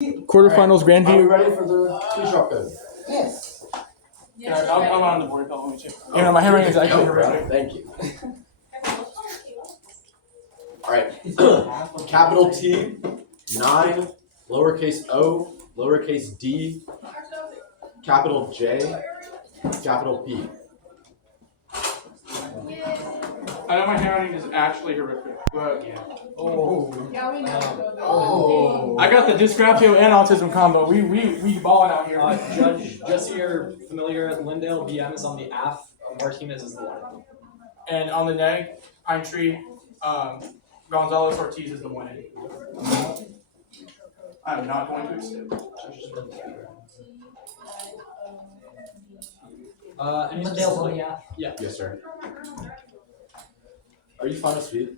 Quarterfinals, Grandview. Are we ready for the two-shot code? Yes. I'm on the board. Let me check. My handwriting is actually horrific. Thank you. All right. Capital T, 9, lowercase o, lowercase d, capital J, capital P. I know my handwriting is actually horrific, but Yeah, we know. I got the dysgraphia and autism combo. We balling out here. Judge, just so you're familiar, Lindale BM is on the AFF. Martinez is the one. And on the NEG, Pine Tree, Gonzalez Ortiz is the one. I'm not going to accept. Lindale's on the AFF. Yeah. Yes, sir. Are you fond of speed?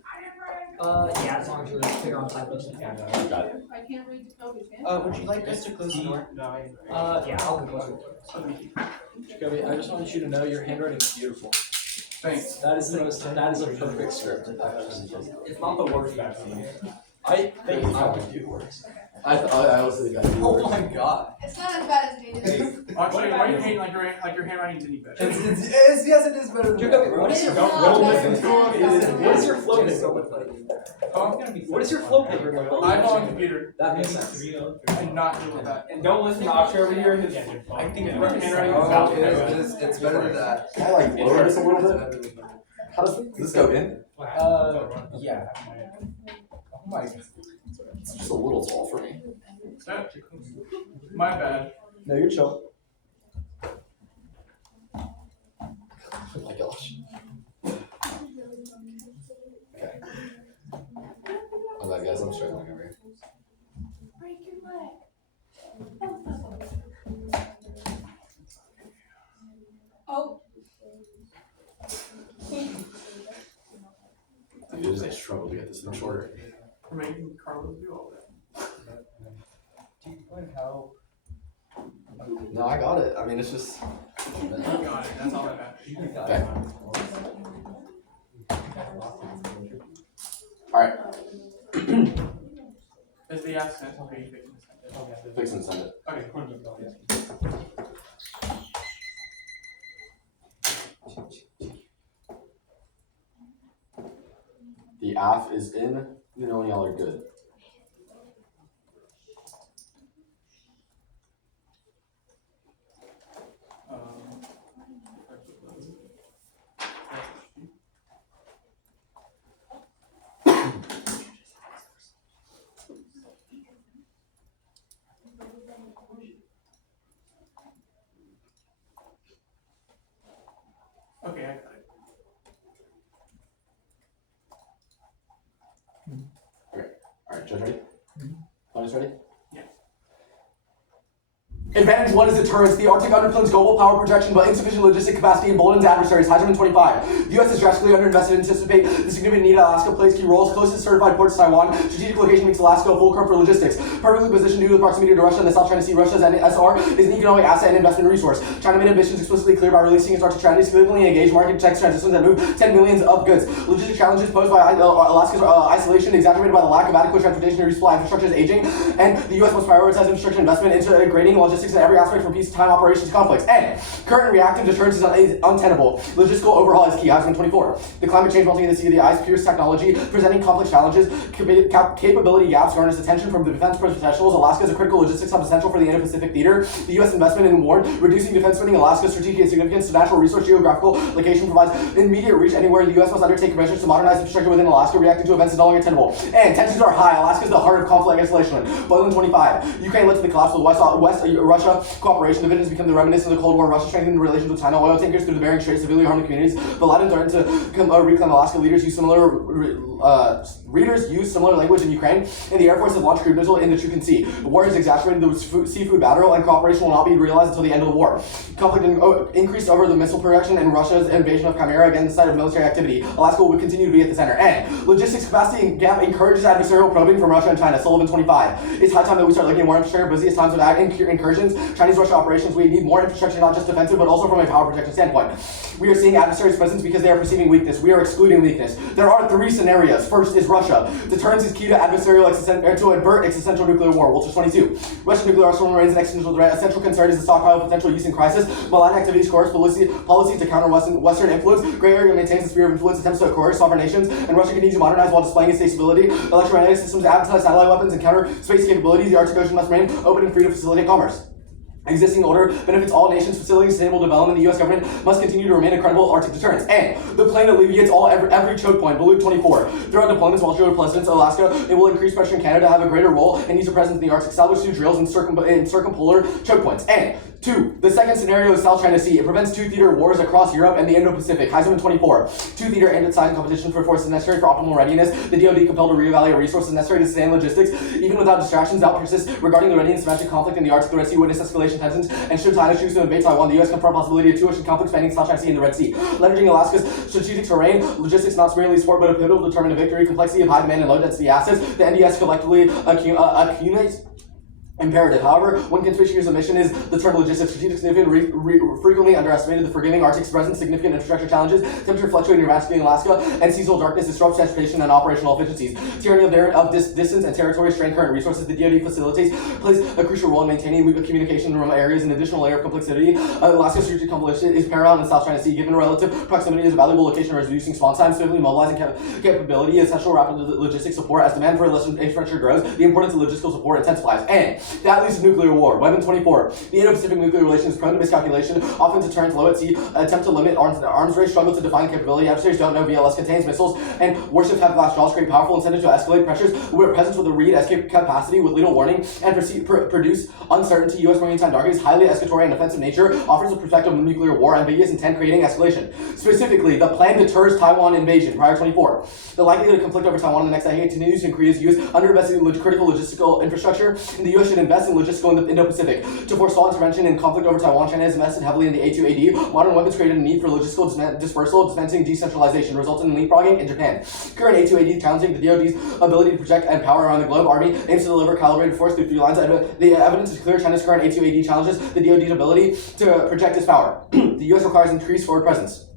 Yeah, as long as you're clear on typos. Got it. I can't read the code. Would you like us to close the door? Yeah, I'll close it. Jacoby, I just want you to know your handwriting is beautiful. Thanks. That is a perfect script. It's not the worst vaccine. I think I would do worse. I also think I do. Oh my god. It's not as bad as needed. Actually, why are you hating like your handwriting's any better? Yes, it is better than Jacoby, what is your what is your flow paper look like? What does your flow paper look like? I'm on a computer. That makes sense. And not deal with that. And don't listen to Akshay over here. I think his handwriting is out. It's better than that. Can I like lower this a little bit? How does this go in? Yeah. Oh my god. It's just a little tall for me. My bad. No, you're chill. Oh my gosh. Okay. Alright guys, I'm struggling over here. Break your leg. Oh. Dude, it is a struggle to get this thing shorter. For making Carlos do all that. No, I got it. I mean, it's just. I got it. That's all that matters. Okay. Alright. Is the accent okay? Fix and send it. Okay. The AF is in. You know when y'all are good. Okay, I got it. Alright, Judge ready? Audience ready? Yeah. Advantage 1 is deterrence. The Arctic underpins global power projection, but insufficient logistic capacity emboldens adversaries. Hydrogen 25. The U.S. is drastically underinvested. Anticipate the significant need Alaska plays key roles. Closest certified ports to Taiwan. Strategic location makes Alaska a fulcrum for logistics. Perfectly positioned due to the proximity to Russia and the South China Sea. Russia's NSR is an economic asset and investment resource. China made ambitions explicitly clear by releasing its Arctic strategy, significantly engaged market checks transitions that move 10 millions of goods. Logistic challenges posed by Alaska's isolation, exacerbated by the lack of adequate transportation and resupply infrastructure is aging, and the U.S. must prioritize infrastructure investment, integrating logistics in every aspect from peacetime operations to conflicts. And current reactive deterrence is untenable. Logistical overhaul is key. Hydrogen 24. The climate change melting in the sea of the ice, Pierce technology, presenting complex challenges, capability gaps garners attention from the defense professionals. Alaska is a critical logistics hub essential for the Indo-Pacific theater. The U.S. investment in war, reducing defense spending. Alaska's strategic significance to natural resource geographical location provides immediate reach anywhere. The U.S. must undertake measures to modernize infrastructure within Alaska, reacting to events is no longer tenable. And tensions are high. Alaska is the heart of conflict isolation. Boiling 25. Ukraine led to the collapse with West Russia cooperation. Divisions become the reminiscence of the Cold War. Russia strengthened relations with China. Oil tankers through the Bering Strait severely harmed communities. Bin Laden threatened to reclaim Alaska. Leaders use similar language in Ukraine. And the Air Force has launched cruise missile in the Chukchi Sea. The war has exacerbated the seafood battle, and cooperation will not be realized until the end of the war. Conflict increased over the missile production and Russia's invasion of Crimea against the site of military activity. Alaska will continue to be at the center. And logistics capacity gap encourages adversarial probing from Russia and China. Sullivan 25. It's high time that we start looking at more infrastructure. Busiest times of incursions, Chinese-Russia operations. We need more infrastructure, not just defensive, but also from a power protection standpoint. We are seeing adversaries' presence because they are perceiving weakness. We are excluding weakness. There are 3 scenarios. areas. First is Russia. Deterrence is key to to avert existential nuclear war. Walters 22. Russian nuclear arsenal remains an existential threat. A central concern is the stockpile of potential use in crisis. Malign activities coerce policies to counter Western influence. Gray area maintains the sphere of influence, attempts to coerce sovereign nations, and Russia continues to modernize while displaying its state stability. Electromagnetic systems, anti-satellite weapons, and counter space capabilities. The Arctic Ocean must remain open and free to facilitate commerce. Existing order benefits all nations, facilitating sustainable development. The U.S. government must continue to remain a credible Arctic deterrence. And the plan alleviates every choke point. Balloon 24. Throughout deployments while showing President's Alaska, it will increase pressure in Canada to have a greater role and use a presence in the Arctic, establish new drills and circumpolar choke points. And 2. The second scenario is South China Sea. It prevents two-theater wars across Europe and the Indo-Pacific. Heisman 24. Two-theater aimed at size and competition for forces necessary for optimal readiness. The DoD compelled to reevaluate resources necessary to sustain logistics. Even without distractions, doubt persists regarding the readiness of domestic conflict in the Arctic. The Red Sea witness escalation tensions, and should China choose to invade Taiwan, the U.S. confirmed possibility of two-ocean conflict spanning South China Sea and the Red Sea. Leveraging Alaska's strategic terrain, logistics not merely sport but a pivotal determinant of victory, complexity of high demand and low density assets. The NDS collectively accumulates imperative. However, one conspicuous omission is the term logistics. Strategic significant frequently underestimated. The forgiving Arctic's presents significant infrastructure challenges. Temperature fluctuating dramatically in Alaska, and seasonal darkness disrupts transportation and operational efficiencies. Tyranny of distance and territory strain current resources. The DoD facilitates plays a crucial role in maintaining communication in remote areas. An additional layer of complexity. Alaska's strategic competition is paramount in South China Sea. Given relative proximity is a valuable location, reducing response time, swiftly mobilizing capability, essential rapid logistics support. As demand for infrastructure grows, the importance of logistical support intensifies. And that leads to nuclear war. Weapon 24. The Indo-Pacific nuclear relations is prone to miscalculation, often deterrence low at sea, attempt to limit arms race, struggle to define capability. Adversaries don't know VLS contains missiles, and warships have glass jaws, create powerful incentive to escalate pressures. We're presence with a read escape capacity with little warning and produce uncertainty. U.S. maritime darkness, highly escalatory and offensive nature, offers a perspective of nuclear war, ambiguous intent, creating escalation. Specifically, the plan deters Taiwan invasion. Prior 24. The likelihood of conflict over Taiwan in the next decade continues to increase. U.S. underinvesting in critical logistical infrastructure, and the U.S. should invest in logistical in the Indo-Pacific. To forestall intervention in conflict over Taiwan, China has invested heavily in the A2AD. Modern weapons created a need for logistical dispersal, dispensing decentralization, resulting in leapfrogging in Japan. Current A2AD challenging the DoD's ability to project and power around the globe. Army aims to deliver calibrated force through 3 lines. The evidence is clear. China's current A2AD challenges the DoD's ability to project its power. The U.S. requires increased forward presence.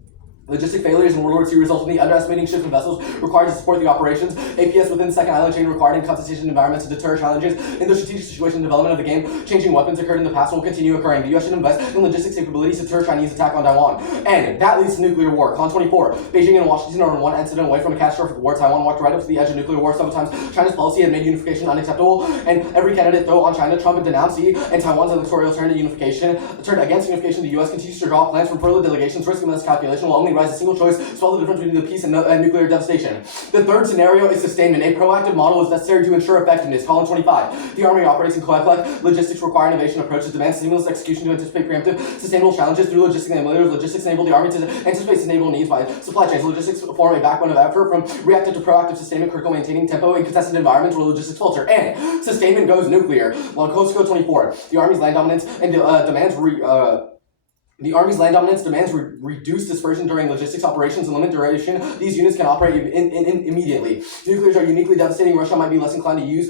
Logistic failures in World War II result in the underestimating ships and vessels required to support the operations. APS within the second island chain required in contestation environments to deter challenges. In the strategic situation development of the game, changing weapons occurred in the past and will continue occurring. The U.S. should invest in logistics capabilities to deter Chinese attack on Taiwan. And that leads to nuclear war. Con 24. Beijing and Washington are one incident away from a catastrophic war. Taiwan walked right up to the edge of nuclear war. Sometimes China's policy had made unification unacceptable, and every candidate though on China, Trump had denounced it, and Taiwan's electoral turned against unification. The U.S. continues to draw plans from further delegations, risking this calculation will only rise a single choice. Swallow the difference between the peace and nuclear devastation. The third scenario is sustainment. A proactive model is necessary to ensure effectiveness. Column 25. The Army operates in co-ec. Logistics require innovation approaches, demand seamless execution to anticipate preemptive, sustainable challenges through logistics enablers. Logistics enable the Army to anticipate sustainable needs by supply chains. Logistics form a backbone of effort from reactive to proactive sustainment, critical maintaining tempo in contested environments where logistics falter. And sustainment goes nuclear. Coast 24. The Army's land dominance and demands reduce dispersion during logistics operations and limit duration. These units can operate immediately. Nuclears are uniquely devastating. Russia might be less inclined to use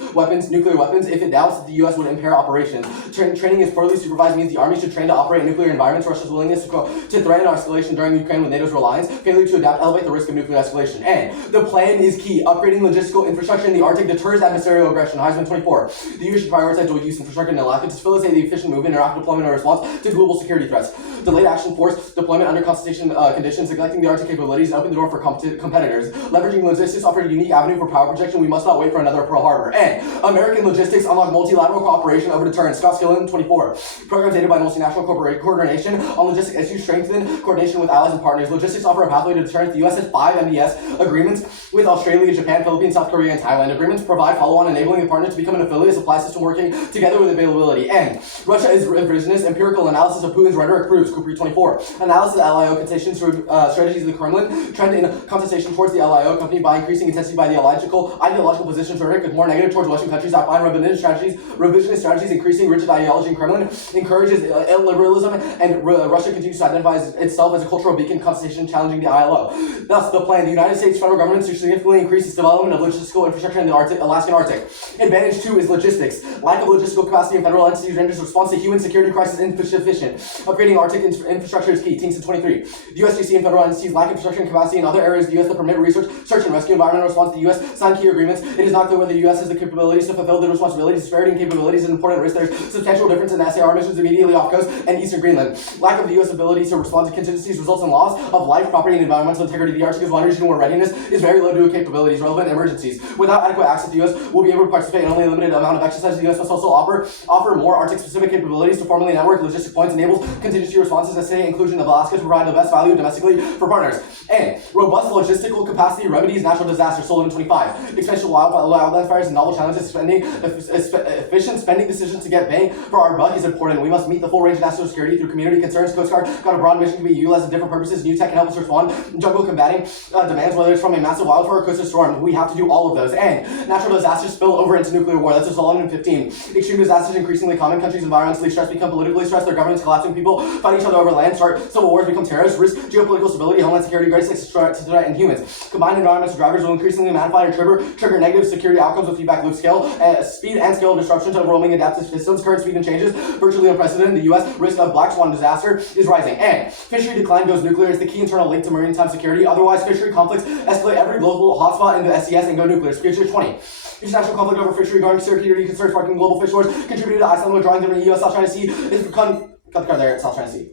nuclear weapons, if it doubts that the U.S. would impair operations. Training is poorly supervised means the Army should train to operate in nuclear environments. Russia's willingness to threaten escalation during Ukraine with NATO's reliance. Failure to adapt elevate the risk of nuclear escalation. And the plan is key. Upgrading logistical infrastructure in the Arctic deters adversarial aggression. Heisman 24. The U.S. should prioritize dual use infrastructure in Alaska to facilitate the efficient movement and rapid deployment or response to global security threats. Delayed action force deployment under consultation conditions, neglecting the Arctic capabilities, and open the door for competitors. Leveraging logistics offered a unique avenue for power projection. We must not wait for another Pearl Harbor. And American logistics unlock multilateral cooperation over deterrence. Scott Skillen, 24. Programs aided by multinational coordination on logistic issues, strengthen coordination with allies and partners. Logistics offer a pathway to deterrence. The U.S. has 5 MDS agreements with Australia, Japan, Philippines, South Korea, and Thailand. Agreements provide follow-on, enabling the partners to become an affiliate supply system working together with availability. And Russia is revisionist. Empirical analysis of Putin's rhetoric proves. Cooper 24. Analysis of LIO contestation strategies of the Kremlin. Trend in contestation towards the LIO accompanied by increasing intensity by the ideological positions rhetoric with more negative towards Western countries. Outline revisionist strategies, increasing rigid ideology in Kremlin, encourages illiberalism, and Russia continues to identify itself as a cultural beacon contestation challenging the ILO. Thus, the plan, the United States federal government to significantly increase its development of logistical infrastructure in the Alaskan Arctic. Advantage 2 is logistics. Lack of logistical capacity in federal entities renders response to human security crisis insufficient. Upgrading Arctic infrastructure is key. Teams 23. The USGC and federal entities lack infrastructure and capacity in other areas of the U.S. that permit research, search and rescue, environmental response to the U.S. signed key agreements. It is not clear whether the U.S. has the capabilities to fulfill the responsibilities. Disparity in capabilities is an important risk. There's substantial difference in SAR missions immediately off coast and eastern Greenland. Lack of the U.S. ability to respond to contingencies results in loss of life, property, and environmental integrity. The Arctic is one region where readiness is very low due to capabilities relevant emergencies. Without adequate access, the U.S. will be able to participate in only a limited amount of exercise. The U.S. must also offer more Arctic-specific capabilities to formally network logistic points, enables contingency responses, and state inclusion of Alaska to provide the best value domestically for partners. And robust logistical capacity remedies natural disasters. Sullivan 25. Expansion of wildland fires and novel challenges. Efficient spending decisions to get bang for our buck is important. We must meet the full range of national security through community concerns. Coast Guard got a broad mission to be utilized in different purposes. New tech can help us respond. Jungle combating demands, whether it's from a massive wildfire or coastal storm. We have to do all of those. And natural disasters spill over into nuclear war. That's a Sullivan 15. Extreme disasters increasingly common. Countries environmentally stressed become politically stressed. Their governments collapsing. People fight each other over land. Start civil wars. Become terrorists. Risk geopolitical stability. Homeland security. Great to threaten humans. Combined environmental drivers will increasingly magnify and trigger negative security outcomes with feedback loop scale. Speed and scale of disruption to overwhelming adaptive systems. Current speed and changes virtually unprecedented. The U.S. risk of black swan disaster is rising. And fishery decline goes nuclear. It's the key internal link to maritime security. Otherwise, fishery conflicts escalate every global hotspot in the SCS and go nuclear. Future 20. International conflict over fishery going security concerns sparking global fish wars contributed to Iceland withdrawing from the U.S. South China Sea. Got the card there. South China Sea.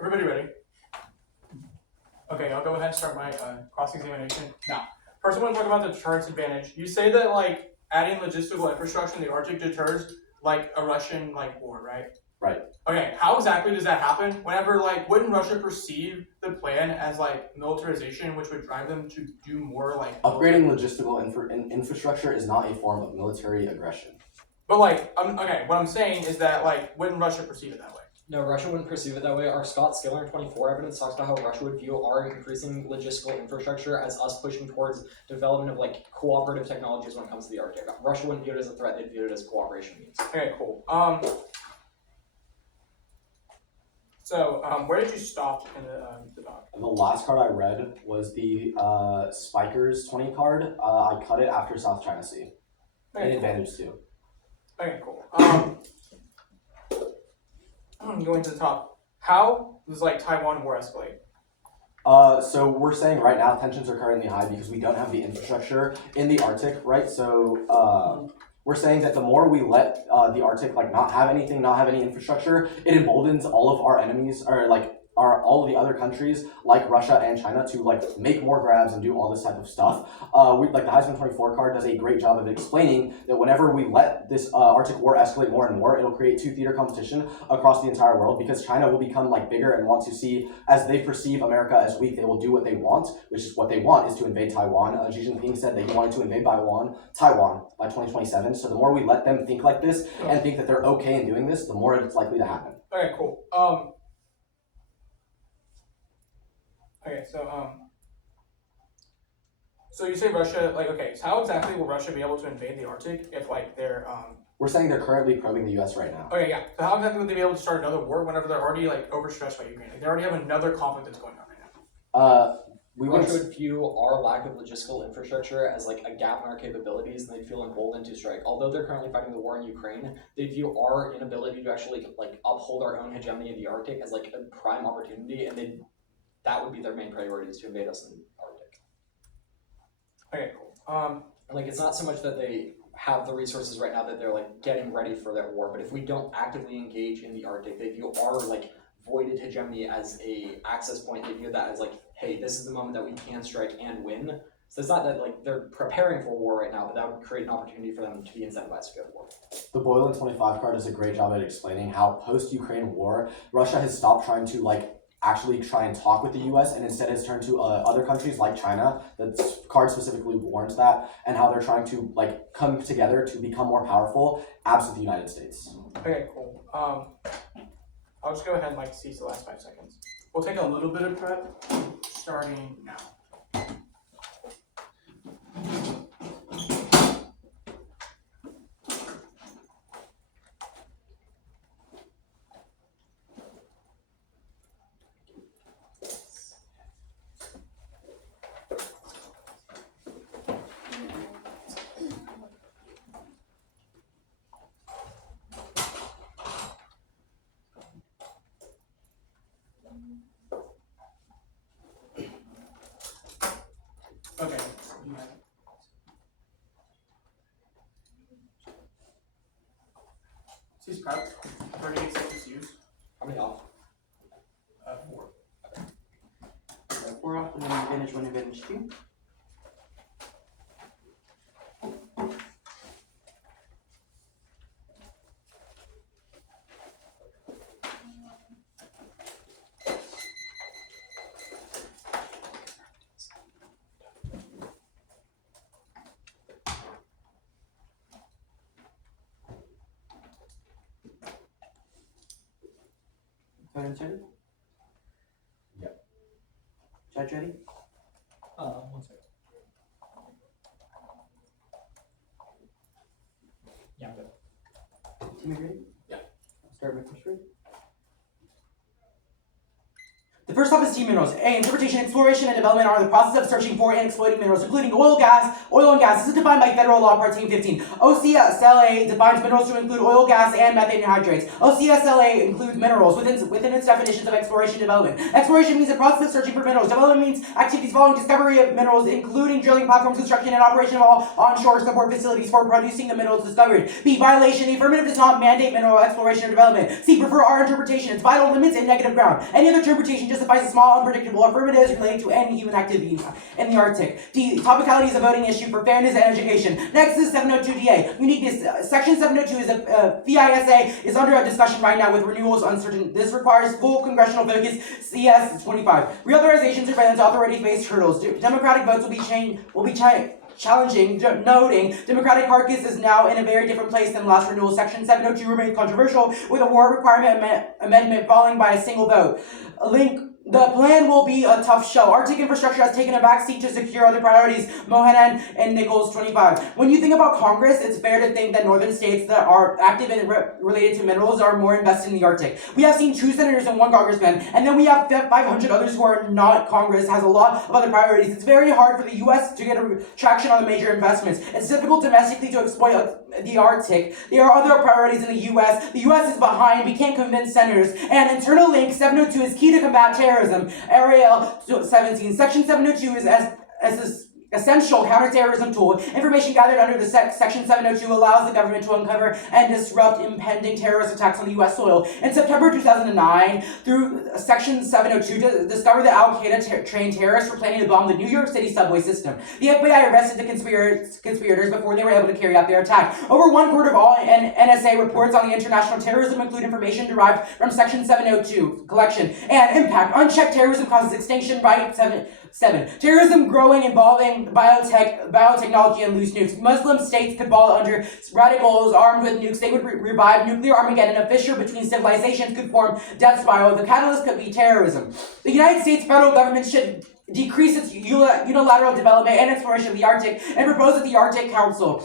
Everybody ready? Okay, I'll go ahead and start my cross-examination. Now, first I want to talk about the deterrence advantage. You say that like adding logistical infrastructure in the Arctic deters like a Russian like war, right? Right. Okay, how exactly does that happen? Whenever like wouldn't Russia perceive the plan as like militarization, which would drive them to do more like Upgrading logistical infrastructure is not a form of military aggression. But like, okay, what I'm saying is that like wouldn't Russia perceive it that way? No, Russia wouldn't perceive it that way. Our Scott Skiller 24 evidence talks about how Russia would view our increasing logistical infrastructure as us pushing towards development of like cooperative technologies when it comes to the Arctic. Russia wouldn't view it as a threat; they'd view it as cooperation means. Okay, cool. So where did you stop in the doc? The last card I read was the Spikers 20 card. I cut it after South China Sea. Okay, An advantage too. Okay, cool. Going to the top. How does like Taiwan war escalate? So we're saying right now tensions are currently high because we don't have the infrastructure in the Arctic, right? So we're saying that the more we let the Arctic like not have any infrastructure, it emboldens all of our enemies or like all of the other countries like Russia and China to like make more grabs and do all this type of stuff. We like the Heisman 24 card does a great job of explaining that whenever we let this Arctic war escalate more and more, it'll create two-theater competition across the entire world because China will become like bigger and want to see, as they perceive America as weak, they will do what they want, which is what they want is to invade Taiwan. Xi Jinping said that he wanted to invade Taiwan by 2027. So the more we let them think like this and think that they're okay in doing this, the more it's likely to happen. Okay, cool. Okay, so you say Russia, like, okay, so how exactly will Russia be able to invade the Arctic if, like, they're, We're saying they're currently probing the U.S. right now. Okay, yeah. So how exactly would they be able to start another war whenever they're already, like, overstretched by Ukraine? Like, they already have another conflict that's going on right now. Russia would view our lack of logistical infrastructure as like a gap in our capabilities, and they'd feel emboldened to strike. Although they're currently fighting the war in Ukraine, they view our inability to actually like uphold our own hegemony in the Arctic as like a prime opportunity, and that would be their main priority is to invade us in the Arctic. Okay, cool. Like it's not so much that they have the resources right now that they're like getting ready for that war, but if we don't actively engage in the Arctic, they view our like voided hegemony as a access point. They view that as like, hey, this is the moment that we can strike and win. So it's not that like they're preparing for war right now, but that would create an opportunity for them to be incentivized to go to war. The Boylan 25 card does a great job at explaining how post-Ukraine war, Russia has stopped trying to like actually try and talk with the U.S. and instead has turned to other countries like China. The card specifically warns that, and how they're trying to like come together to become more powerful absent the United States. Okay, cool. I'll just go ahead and like cease the last 5 seconds. We'll take a little bit of prep starting now. Okay. She's prepped. 38 subjects used. How many off? 4. 4 off, and then advantage 1, advantage 2. Parents ready? Yep. Judge ready? 1 second. Yeah, I'm good. Teammate ready? Yeah. I'll start my first read. The first topic is team minerals. A. Interpretation, exploration, and development are the process of searching for and exploiting minerals, including oil and gas. This is defined by federal law, part 15. OCSLA defines minerals to include oil, gas, and methane hydrates. OCSLA includes minerals within its definitions of exploration and development. Exploration means the process of searching for minerals. Development means activities following discovery of minerals, including drilling platforms, construction, and operation of all onshore support facilities for producing the minerals discovered. B. Violation. The affirmative does not mandate mineral exploration or development. C. Prefer our interpretation. Its vital limits and negative ground. Any other interpretation justifies a small, unpredictable affirmatives related to any human activity in the Arctic. D. Topicality is a voting issue for fairness and education. Next is 702DA. Uniqueness. Section 702 is a FISA is under a discussion right now with renewals uncertain. This requires full congressional focus. CS 25. Reauthorization surveillance authority face hurdles. Democratic votes will be challenging, noting Democratic caucus is now in a very different place than last renewal. Section 702 remains controversial, with a war requirement amendment falling by a single vote. The plan will be a tough show. Arctic infrastructure has taken a backseat to secure other priorities. Mohanan and Nichols 25. When you think about Congress, it's fair to think that northern states that are active and related to minerals are more invested in the Arctic. We have seen 2 senators and 1 congressman, and then we have 500 others who are not Congress, has a lot of other priorities. It's very hard for the U.S. to get a traction on the major investments. It's difficult domestically to exploit the Arctic. There are other priorities in the U.S. The U.S. is behind. We can't convince senators. And internal link 702 is key to combat terrorism. Ariel 17. Section 702 is as this essential counterterrorism tool. Information gathered under the Section 702 allows the government to uncover and disrupt impending terrorist attacks on the U.S. soil. In September 2009, through Section 702, discovered that Al-Qaeda trained terrorists were planning to bomb the New York City subway system. The FBI arrested the conspirators before they were able to carry out their attack. Over 1/4 of all NSA reports on the international terrorism include information derived from Section 702 collection and impact. Unchecked terrorism causes extinction. Right 7. Terrorism growing involving biotechnology and loose nukes. Muslim states could fall under radicals armed with nukes. They would revive nuclear Armageddon. A fissure between civilizations could form death spiral. The catalyst could be terrorism. The United States federal government should decrease its unilateral development and exploration of the Arctic and propose that the Arctic Council.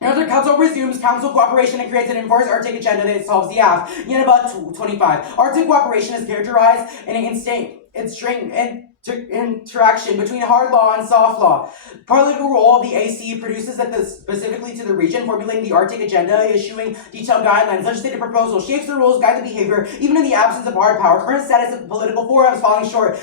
The Arctic Council resumes council cooperation and creates an enforced Arctic agenda that solves the AFF. Unit about 25. Arctic cooperation is characterized in an interaction between hard law and soft law. Political role of the AC produces specifically to the region, formulating the Arctic agenda, issuing detailed guidelines. Legislative proposal shapes the rules, guide the behavior, even in the absence of hard power. Current status of political forums falling short.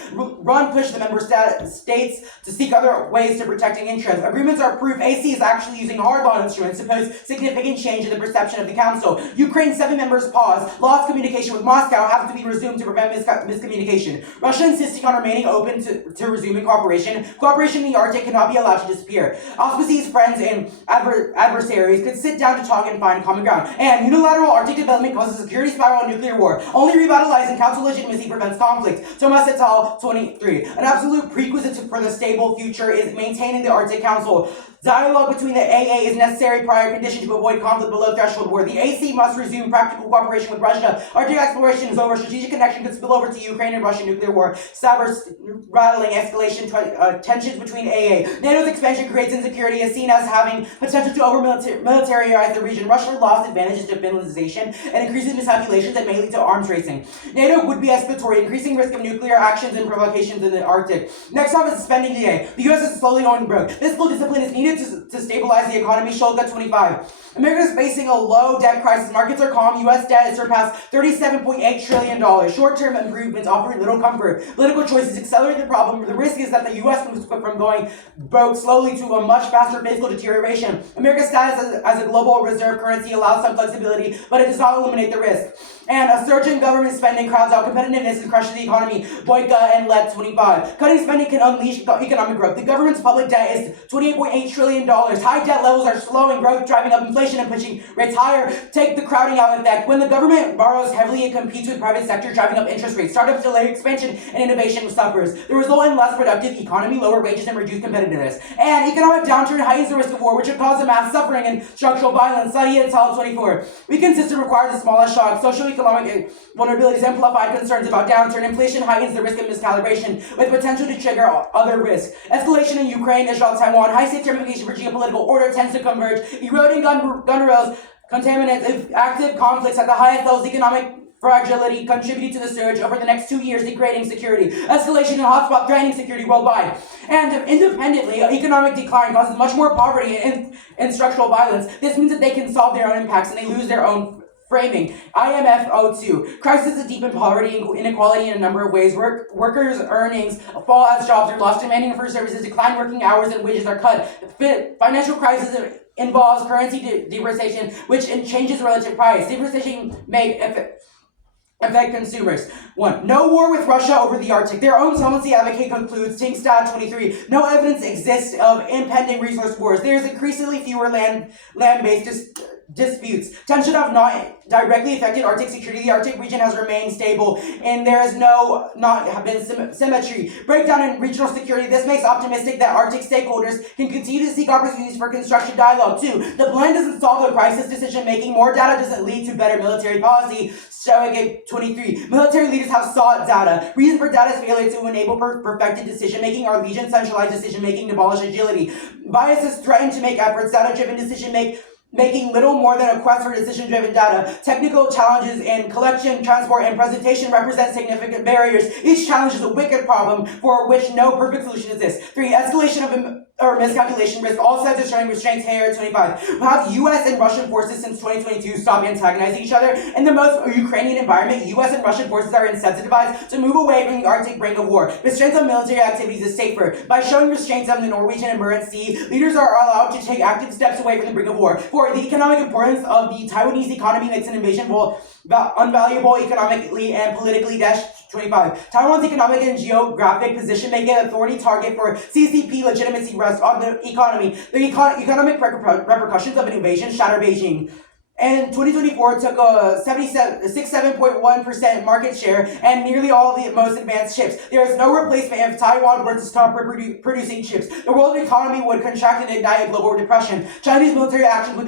Push the member states to seek other ways to protecting interests. Agreements are proof AC is actually using hard law instruments to pose significant change in the perception of the council. Ukraine 7 members pause. Lost communication with Moscow has to be resumed to prevent miscommunication. Russia insisting on remaining open to resuming cooperation. Cooperation in the Arctic cannot be allowed to disappear. Auspices, friends, and adversaries could sit down to talk and find common ground. And unilateral Arctic development causes a security spiral and nuclear war. Only revitalizing council legitimacy prevents conflict. Thomas et al. 23. An absolute prerequisite for the stable future is maintaining the Arctic Council. Dialogue between the AA is necessary prior condition to avoid conflict below threshold war. The AC must resume practical cooperation with Russia. Arctic exploration is over. Strategic connection could spill over to Ukraine and Russian nuclear war. Sabers rattling escalation tensions between AA. NATO's expansion creates insecurity as seen as having potential to over-militarize the region. Russia lost advantages to Finlandization and increases miscalculations that may lead to arms racing. NATO would be escalatory, increasing risk of nuclear actions and provocations in the Arctic. Next up is spending DA. The U.S. is slowly going broke. Fiscal discipline is needed needed to stabilize the economy. Shulk at 25. America is facing a low debt crisis. Markets are calm. U.S. debt has surpassed $37.8 trillion. Short-term improvements offer little comfort. Political choices accelerate the problem. The risk is that the U.S. moves from going broke slowly to a much faster fiscal deterioration. America's status as a global reserve currency allows some flexibility, but it does not eliminate the risk. And a surge in government spending crowds out competitiveness and crushes the economy. Boyka and Let 25. Cutting spending can unleash economic growth. The government's public debt is $28.8 trillion. High debt levels are slowing growth, driving up inflation and pushing rates higher. Take the crowding out effect. When the government borrows heavily, it competes with private sector, driving up interest rates. Startups delay expansion and innovation suffers. The result in less productive economy, lower wages, and reduced competitiveness. And economic downturn heightens the risk of war, which would cause a mass suffering and structural violence. Study at Tal 24. Weakened system requires the smallest shock. Socio-economic vulnerabilities amplified concerns about downturn. Inflation heightens the risk of miscalibration, with potential to trigger other risks. Escalation in Ukraine, Israel, Taiwan. High-stakes ramification for geopolitical order tends to converge. Eroding gun rails, contaminants, active conflicts at the highest levels. Economic fragility contributed to the surge over the next 2 years, degrading security. Escalation in hotspot threatening security worldwide. And independently, economic decline causes much more poverty and structural violence. This means that they can solve their own impacts and they lose their own framing. IMF 02. Crisis is deep in poverty and inequality in a number of ways. Workers' earnings fall as jobs are lost, demanding for services decline, working hours and wages are cut. Financial crisis involves currency depreciation, which changes relative price. Depreciation may affect consumers. 1. No war with Russia over the Arctic. Their own diplomacy advocate concludes, Tingstat 23. No evidence exists of impending resource wars. There is increasingly fewer land-based disputes. Tension have not directly affected Arctic security. The Arctic region has remained stable, and there is not been symmetry. Breakdown in regional security. This makes optimistic that Arctic stakeholders can continue to seek opportunities for constructive dialogue. 2. The blend doesn't solve the crisis decision making. More data doesn't lead to better military policy. Showing 23. Military leaders have sought data. Reason for data's failure to enable perfected decision making are legion centralized decision making, abolish agility. Biases threaten to make efforts. Data driven decision making little more than a quest for decision-driven data. Technical challenges in collection, transport, and presentation represent significant barriers. Each challenge is a wicked problem for which no perfect solution exists. 3. Escalation of miscalculation risk. All sides are showing restraints here at 25. Have U.S. and Russian forces since 2022 stopped antagonizing each other? In the most Ukrainian environment, U.S. and Russian forces are incentivized to move away from the Arctic brink of war. Restraints on military activities is safer. By showing restraints on the Norwegian and Barents Sea, leaders are allowed to take active steps away from the brink of war. 4. The economic importance of the Taiwanese economy makes an invasion unvaluable economically and politically. 25. Taiwan's economic and geographic position make it a thorny target for CCP legitimacy rest on the economy. The economic repercussions of an invasion shatter Beijing. And 2024 took a 67.1% market share and nearly all of the most advanced chips. There is no replacement if Taiwan were to stop producing chips. The world economy would contract and ignite a global depression. Chinese military actions would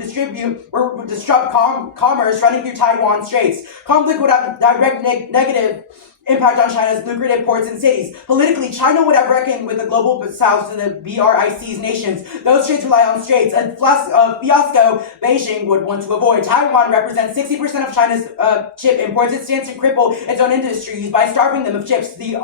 disrupt commerce running through Taiwan Straits. Conflict would have direct negative impact on China's lucrative ports and cities. Politically, China would have reckoned with the global south and the BRIC's nations. Those straits rely on straits. A fiasco Beijing would want to avoid. Taiwan represents 60% of China's chip imports. It stands to cripple its own industries by starving them of chips. The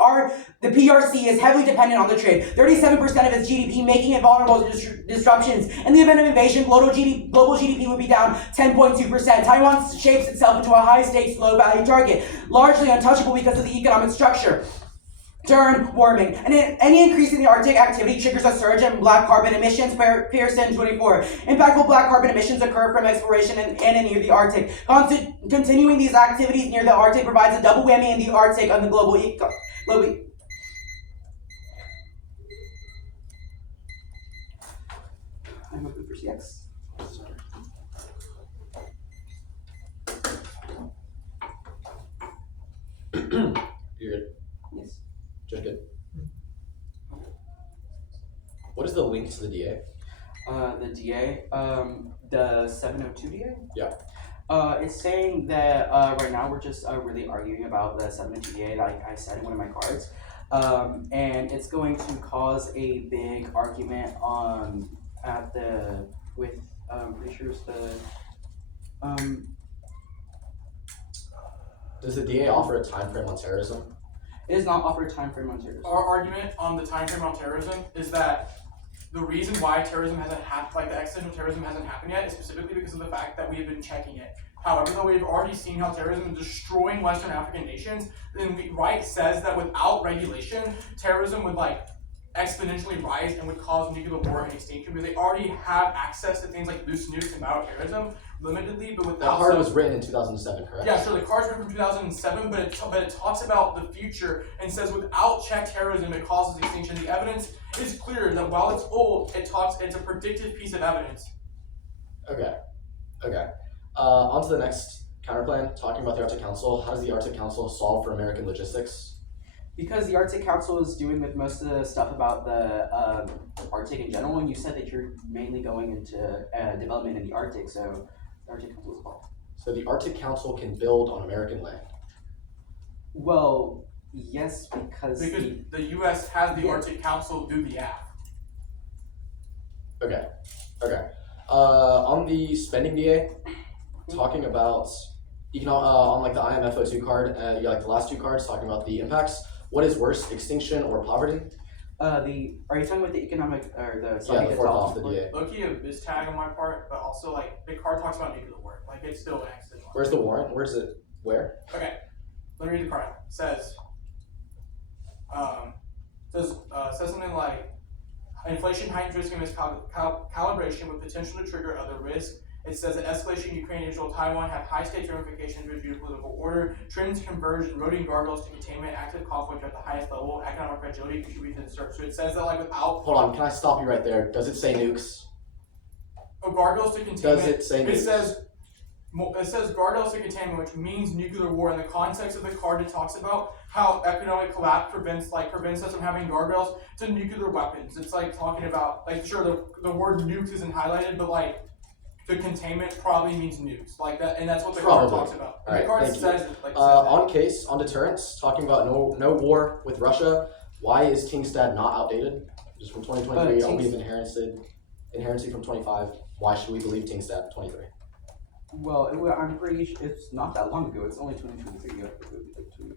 PRC is heavily dependent on the trade. 37% of its GDP, making it vulnerable to disruptions. In the event of invasion, global GDP would be down 10.2%. Taiwan shapes itself into a high-stakes, low-value target, largely untouchable because of the economic structure. Turn warming. And any increase in the Arctic activity triggers a surge in black carbon emissions. Pearson 24. Impactful black carbon emissions occur from exploration in and near the Arctic. Continuing these activities near the Arctic provides a double whammy in the Arctic on the global I'm looking for CX. Sorry. You're good. Yes. Just good. What is the link to the DA? The DA, the 702 DA? Yeah. It's saying that right now we're just really arguing about the 702 DA, like I said in one of my cards. And it's going to cause a big argument pretty sure it's the Does the DA offer a time frame on terrorism? It does not offer a time frame on terrorism. Our argument on the time frame on terrorism is that the reason why terrorism hasn't happened, like the accidental terrorism hasn't happened yet, is specifically because of the fact that we have been checking it. However, though we've already seen how terrorism is destroying Western African nations, then Wright says that without regulation, terrorism would exponentially rise and would cause nuclear war and extinction because they already have access to things like loose nukes and bioterrorism limitedly, but without. That card was written in 2007, correct? Yeah, sure. The card's written from 2007, but it talks about the future and says without check terrorism, it causes extinction. The evidence is clear that while it's old, it's a predictive piece of evidence. Okay. On to the next counterplan, talking about the Arctic Council. How does the Arctic Council solve for American logistics? Because the Arctic Council is doing with most of the stuff about the Arctic in general, and you said that you're mainly going into development in the Arctic, so the Arctic Council is involved. So the Arctic Council can build on American land. Well, yes, because the U.S. has the Arctic Council do the AFF. Okay. On the spending DA, talking about on like the IMF 02 card, you got like the last two cards talking about the impacts. What is worse, extinction or poverty? are you talking about the economic or the Yeah, the fourth off the DA. Low-key a biz tag on my part, but also the card talks about nuclear war. It's still an accidental. Where's the warrant? Where's it? Where? Okay, let me read the card. It says something like inflation heightens risk and miscalibration with potential to trigger other risks. It says that escalation in Ukraine, Israel, Taiwan have high stakes ramifications for geopolitical order. Trends converge, eroding guardrails to containment, active conflict at the highest level, economic fragility contribute to the search. So it says that without. Hold on, can I stop you right there? Does it say nukes? Guardrails to containment. Does it say nukes? It says guardrails to containment, which means nuclear war. In the context of the card, it talks about how economic collapse prevents us from having guardrails to nuclear weapons. It's talking about sure the word nukes isn't highlighted, but the containment probably means nukes that, and that's what the card talks about. All right, the card thank says you. it. On deterrence, talking about no war with Russia. Why is Kingstad not outdated? Just from 2023, only have inherency from 25. Why should we believe Kingstad 23? Well, I'm pretty sure it's not that long ago. It's only 2023.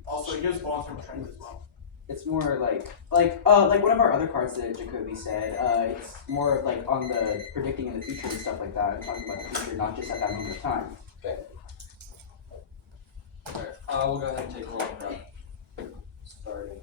Also, it gives long-term trends as well. It's more like one of our other cards that Jacoby said. It's more on the predicting in the future and stuff like that. I'm talking about the future, not just at that moment of time. Okay. Alright, we'll go ahead and take a roll prep. Starting.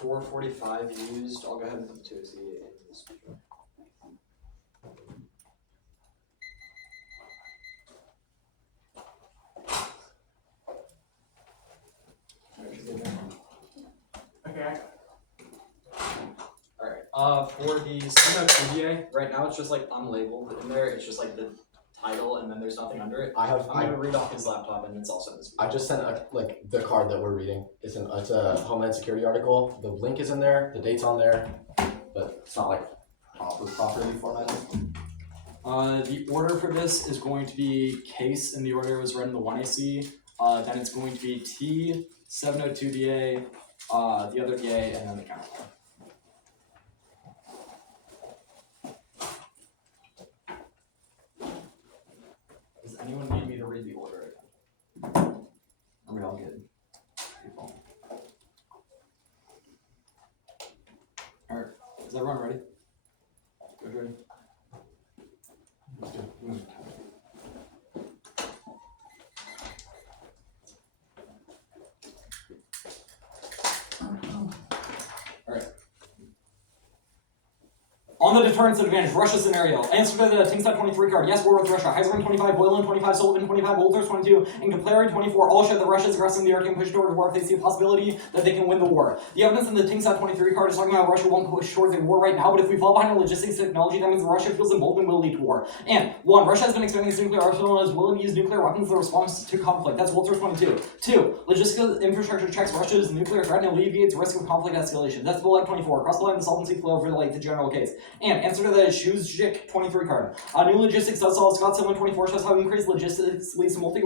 445 used. I'll go ahead and put 2 C in the speaker. Okay. Alright, for the CDA, right now it's just like unlabeled in there. It's just like the title and then there's nothing under it. I'm gonna read off his laptop and it's also in this video. I just sent like the card that we're reading. It's a Homeland Security article. The link is in there, the date's on there, but it's not like properly formatted. The order for this is going to be case in the order it was read in the 1AC. Then it's going to be T, 702DA, the other DA, and then the counter. Does anyone need me to read the order again? Are we all good? People. Alright, is everyone ready? Good, ready? Let's do it. On the deterrence advantage, Russia scenario. Answer to the Tingside 23 card. Yes, war with Russia. Heiserman 25, Boylan 25, Sullivan 25, Wolters 22, and Kapleri 24 all show that Russia is aggressing the Arctic and push towards war if they see a possibility that they can win the war. The evidence in the Tingside 23 card is talking about Russia won't push towards a war right now, but if we fall behind in logistics technology, that means Russia feels emboldened and will lead to war. And 1. Russia has been expanding its nuclear arsenal and is willing to use nuclear weapons as a response to conflict. That's Wolters 22. 2. Logistical infrastructure checks Russia's nuclear threat and alleviates risk of conflict escalation. That's Bullet 24. Across the line, the solvency flow over the lake, the general case. And answer to the Shuzjik 23 card. New logistics does solve Scott 724 shows how increased logistics leads to multi